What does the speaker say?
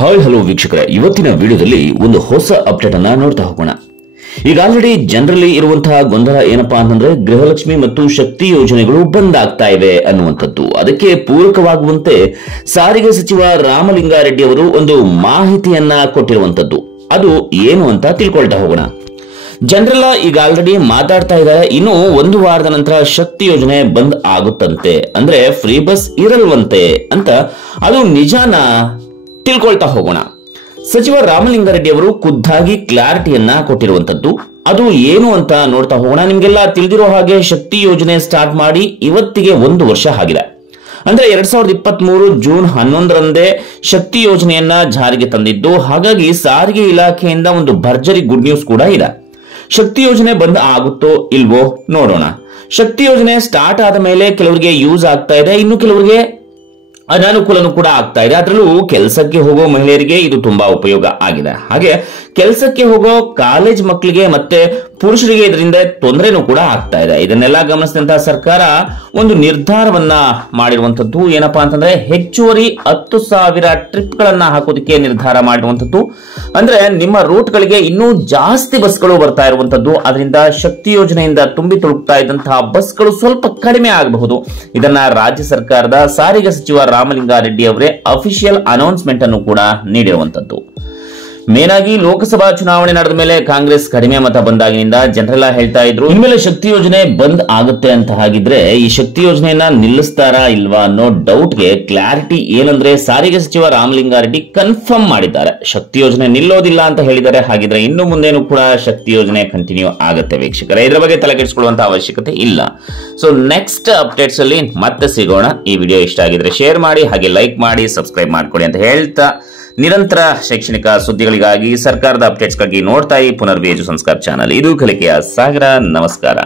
Hi hello ವೀಕ್ಷಕರೇ, ಇವತ್ತಿನ ವಿಡಿಯೋದಲ್ಲಿ ಒಂದು ಹೊಸ ಅಪ್ಡೇಟ್ ಅನ್ನ ನೋಡ್ತಾ ಹೋಗೋಣ. ಈಗ ಆಲ್ರೆಡಿ ಜನರಲ್ಲಿ ಇರುವಂತಹ ಗೊಂದಲ ಏನಪ್ಪಾ ಅಂತಂದ್ರೆ ಗೃಹಲಕ್ಷ್ಮಿ ಮತ್ತು ಶಕ್ತಿ ಯೋಜನೆಗಳು ಬಂದ್ ಆಗ್ತಾ ಇವೆ ಅನ್ನುವಂಥದ್ದು. ಅದಕ್ಕೆ ಪೂರಕವಾಗುವಂತೆ ಸಾರಿಗೆ ಸಚಿವ ರಾಮಲಿಂಗಾರೆಡ್ಡಿ ಅವರು ಒಂದು ಮಾಹಿತಿಯನ್ನ ಕೊಟ್ಟಿರುವಂತದ್ದು. ಅದು ಏನು ಅಂತ ತಿಳ್ಕೊಳ್ತಾ ಹೋಗೋಣ. ಜನರೆಲ್ಲ ಈಗ ಆಲ್ರೆಡಿ ಮಾತಾಡ್ತಾ ಇದ್ದಾರೆ, ಇನ್ನು ಒಂದು ವಾರದ ನಂತರ ಶಕ್ತಿ ಯೋಜನೆ ಬಂದ್ ಆಗುತ್ತಂತೆ, ಅಂದ್ರೆ ಫ್ರೀ ಬಸ್ ಇರಲ್ವಂತೆ ಅಂತ. ಅದು ನಿಜಾನ ತಿಳ್ಕೊಳ್ತಾ ಹೋಗೋಣ. ಸಚಿವ ರಾಮಲಿಂಗಾರೆಡ್ಡಿ ಅವರು ಖುದ್ದಾಗಿ ಕ್ಲಾರಿಟಿಯನ್ನ ಕೊಟ್ಟಿರುವಂತದ್ದು. ಅದು ಏನು ಅಂತ ನೋಡ್ತಾ ಹೋಗೋಣ. ನಿಮ್ಗೆಲ್ಲ ತಿಳಿದಿರೋ ಹಾಗೆ ಶಕ್ತಿ ಯೋಜನೆ ಸ್ಟಾರ್ಟ್ ಮಾಡಿ ಇವತ್ತಿಗೆ 1 ವರ್ಷ ಆಗಿದೆ. ಅಂದ್ರೆ 2023 ಜೂನ್ 11ರಂದೇ ಶಕ್ತಿ ಯೋಜನೆಯನ್ನ ಜಾರಿಗೆ ತಂದಿದ್ದು. ಹಾಗಾಗಿ ಸಾರಿಗೆ ಇಲಾಖೆಯಿಂದ ಒಂದು ಭರ್ಜರಿ ಗುಡ್ ನ್ಯೂಸ್ ಕೂಡ ಇದೆ. ಶಕ್ತಿ ಯೋಜನೆ ಬಂದ್ ಆಗುತ್ತೋ ಇಲ್ವೋ ನೋಡೋಣ. ಶಕ್ತಿ ಯೋಜನೆ ಸ್ಟಾರ್ಟ್ ಆದ ಮೇಲೆ ಕೆಲವರಿಗೆ ಯೂಸ್ ಆಗ್ತಾ ಇದೆ, ಇನ್ನು ಕೆಲವರಿಗೆ ಅನಾನುಕೂಲನೂ ಕೂಡ ಆಗ್ತಾ ಇದೆ. ಅದರಲ್ಲೂ ಕೆಲಸಕ್ಕೆ ಹೋಗೋ ಮಹಿಳೆಯರಿಗೆ ಇದು ತುಂಬಾ ಉಪಯೋಗ ಆಗಿದೆ. ಹಾಗೆ ಕೆಲಸಕ್ಕೆ ಹೋಗೋ ಕಾಲೇಜ್ ಮಕ್ಕಳಿಗೆ ಮತ್ತೆ ಪುರುಷರಿಗೆ ಇದರಿಂದ ತೊಂದರೆನೂ ಕೂಡ ಆಗ್ತಾ ಇದೆ. ಇದನ್ನೆಲ್ಲ ಗಮನಿಸಿದಂತಹ ಸರ್ಕಾರ ಒಂದು ನಿರ್ಧಾರವನ್ನ ಮಾಡಿರುವಂತದ್ದು. ಏನಪ್ಪಾ ಅಂತಂದ್ರೆ ಹೆಚ್ಚುವರಿ 10,000 ಟ್ರಿಪ್ ಗಳನ್ನ ಹಾಕೋದಕ್ಕೆ ನಿರ್ಧಾರ ಮಾಡಿರುವಂತದ್ದು. ಅಂದ್ರೆ ನಿಮ್ಮ ರೂಟ್ ಗಳಿಗೆ ಇನ್ನೂ ಜಾಸ್ತಿ ಬಸ್ಗಳು ಬರ್ತಾ ಇರುವಂತದ್ದು. ಅದರಿಂದ ಶಕ್ತಿ ಯೋಜನೆಯಿಂದ ತುಂಬಿ ತುಳುಕ್ತಾ ಇದ್ದಂತಹ ಬಸ್ಗಳು ಸ್ವಲ್ಪ ಕಡಿಮೆ ಆಗಬಹುದು. ಇದನ್ನ ರಾಜ್ಯ ಸರ್ಕಾರದ ಸಾರಿಗೆ ಸಚಿವ ರಾಮಲಿಂಗಾರೆಡ್ಡಿ ಅವರೇ ಅಫಿಷಿಯಲ್ ಅನೌನ್ಸ್ಮೆಂಟ್ ಅನ್ನು ಕೂಡ ನೀಡಿರುವಂತದ್ದು. ಮೇನ್ ಆಗಿ ಲೋಕಸಭಾ ಚುನಾವಣೆ ನಡೆದ ಮೇಲೆ ಕಾಂಗ್ರೆಸ್ ಕಡಿಮೆ ಮತ ಬಂದಾಗಿನಿಂದ ಜನರೆಲ್ಲ ಹೇಳ್ತಾ ಇದ್ರು ಇನ್ಮೇಲೆ ಶಕ್ತಿ ಯೋಜನೆ ಬಂದ್ ಆಗುತ್ತೆ ಅಂತ. ಹಾಗಿದ್ರೆ ಈ ಶಕ್ತಿ ಯೋಜನೆಯನ್ನ ನಿಲ್ಲಿಸ್ತಾರಾ ಇಲ್ವಾ ಅನ್ನೋ ಡೌಟ್ಗೆ ಕ್ಲಾರಿಟಿ ಏನಂದ್ರೆ ಸಾರಿಗೆ ಸಚಿವ ರಾಮಲಿಂಗಾರೆಡ್ಡಿ ಕನ್ಫರ್ಮ್ ಮಾಡಿದ್ದಾರೆ, ಶಕ್ತಿ ಯೋಜನೆ ನಿಲ್ಲೋದಿಲ್ಲ ಅಂತ ಹೇಳಿದ್ದಾರೆ. ಹಾಗಿದ್ರೆ ಇನ್ನು ಮುಂದೇನು ಕೂಡ ಶಕ್ತಿ ಯೋಜನೆ ಕಂಟಿನ್ಯೂ ಆಗುತ್ತೆ ವೀಕ್ಷಕರೇ. ಇದರ ಬಗ್ಗೆ ತಲೆಕೆಡಿಸಿಕೊಳ್ಳುವಂತ ಅವಶ್ಯಕತೆ ಇಲ್ಲ. ಸೊ ನೆಕ್ಸ್ಟ್ ಅಪ್ಡೇಟ್ಸ್ ಅಲ್ಲಿ ಮತ್ತೆ ಸಿಗೋಣ. ಈ ವಿಡಿಯೋ ಇಷ್ಟ ಆಗಿದ್ರೆ ಶೇರ್ ಮಾಡಿ, ಹಾಗೆ ಲೈಕ್ ಮಾಡಿ, ಸಬ್ಸ್ಕ್ರೈಬ್ ಮಾಡ್ಕೊಳ್ಳಿ ಅಂತ ಹೇಳ್ತಾ ನಿರಂತರ ಶೈಕ್ಷಣಿಕ ಸುದ್ದಿಗಳಿಗಾಗಿ ಸರ್ಕಾರದ ಅಪ್ಡೇಟ್ಸ್ಗಾಗಿ ನೋಡ್ತಾ ಈ ಪುನರ್ವಿ ಎಜು ಸಂಸ್ಕಾರ ಚಾನಲ್. ಇದು ಕಲಿಕೆಯ ಸಾಗರ. ನಮಸ್ಕಾರ.